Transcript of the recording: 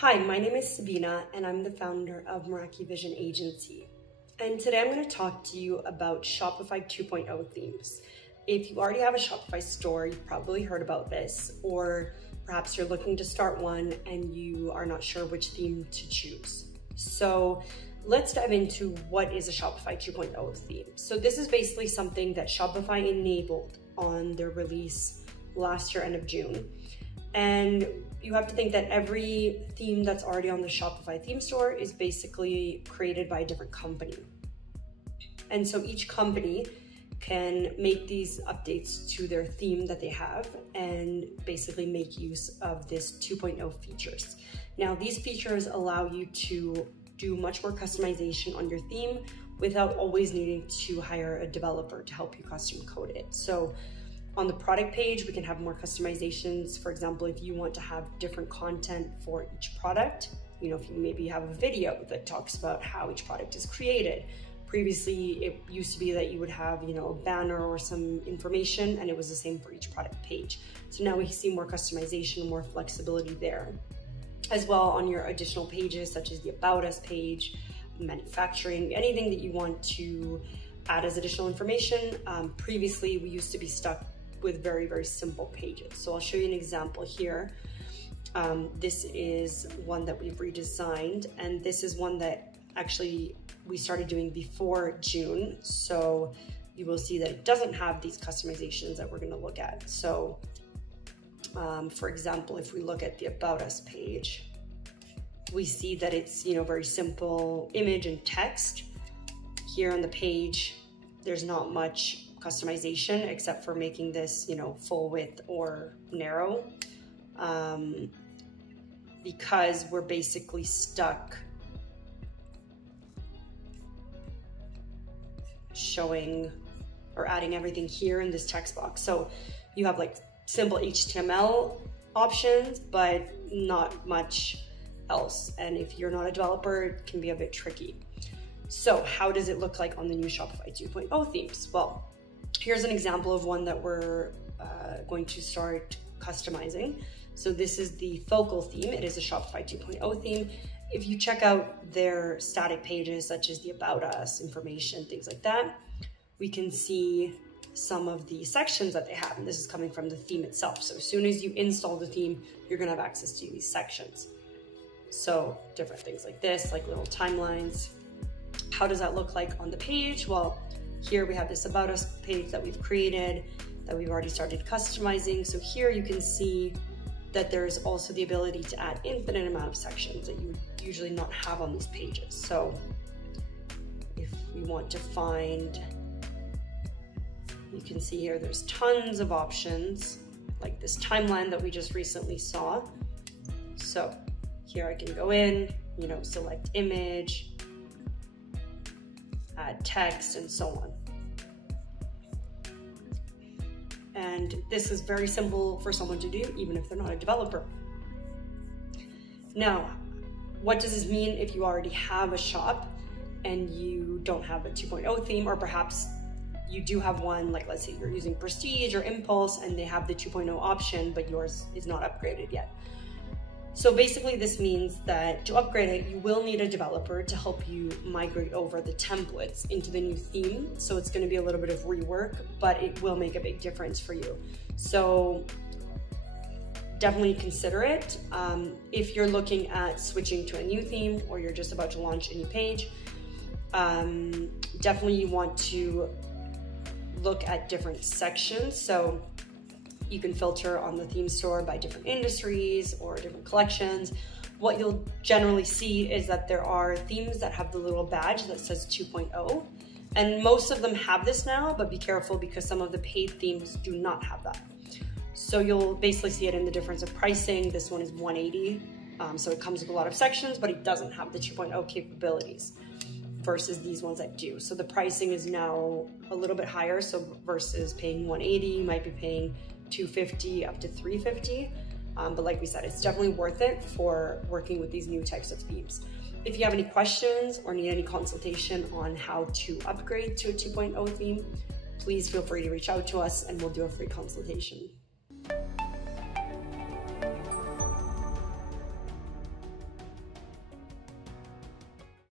Hi, my name is Sabina and I'm the founder of Meraki Vision Agency. And today I'm going to talk to you about Shopify 2.0 themes. If you already have a Shopify store, you've probably heard about this, or perhaps you're looking to start one and you are not sure which theme to choose. So let's dive into what is a Shopify 2.0 theme. So this is basically something that Shopify enabled on their release last year, end of June. And you have to think that every theme that's already on the Shopify theme store is basically created by a different company. And so each company can make these updates to their theme that they have and basically make use of this 2.0 features. Now, these features allow you to do much more customization on your theme without always needing to hire a developer to help you custom code it. So on the product page, we can have more customizations. For example, if you want to have different content for each product, if you maybe have a video that talks about how each product is created. Previously, it used to be that you would have, a banner or some information, and it was the same for each product page. So now we see more customization, more flexibility there. As well on your additional pages, such as the About Us page, manufacturing, anything that you want to add as additional information. Previously, we used to be stuck with very, very simple pages. So I'll show you an example here. This is one that we've redesigned, and this is one that actually we started doing before June. So you will see that it doesn't have these customizations that we're gonna look at. So for example, if we look at the About Us page, we see that it's, very simple image and text. Here on the page, there's not much customization except for making this, full width or narrow, because we're basically stuck showing or adding everything here in this text box. So you have like simple HTML options, but not much else. And if you're not a developer, it can be a bit tricky. So how does it look like on the new Shopify 2.0 themes? Well, here's an example of one that we're going to start customizing. So this is the focal theme. It is a Shopify 2.0 theme. If you check out their static pages, such as the About Us, information, things like that, we can see some of the sections that they have. And this is coming from the theme itself. So as soon as you install the theme, you're gonna have access to these sections. So different things like this, like little timelines. How does that look like on the page? Well, here we have this About Us page that we've created, that we've already started customizing. So here you can see that there's also the ability to add infinite amount of sections that you would usually not have on these pages. So if we want to find, you can see here, there's tons of options, like this timeline that we just recently saw. So here I can go in, select image, add text, and so on. And this is very simple for someone to do, even if they're not a developer. Now, what does this mean if you already have a shop and you don't have a 2.0 theme, or perhaps you do have one, like let's say you're using Prestige or Impulse and they have the 2.0 option, but yours is not upgraded yet. So basically this means that to upgrade it, you will need a developer to help you migrate over the templates into the new theme. So it's gonna be a little bit of rework, but it will make a big difference for you. So definitely consider it. If you're looking at switching to a new theme or you're just about to launch a new page, definitely you want to look at different sections. So you can filter on the theme store by different industries or different collections. What you'll generally see is that there are themes that have the little badge that says 2.0, and most of them have this now, but be careful because some of the paid themes do not have that. So you'll basically see it in the difference of pricing. This one is $180, so it comes with a lot of sections, but it doesn't have the 2.0 capabilities versus these ones that do. So the pricing is now a little bit higher. So versus paying $180, you might be paying $250 up to $350. But like we said, it's definitely worth it for working with these new types of themes. If you have any questions or need any consultation on how to upgrade to a 2.0 theme, please feel free to reach out to us and we'll do a free consultation.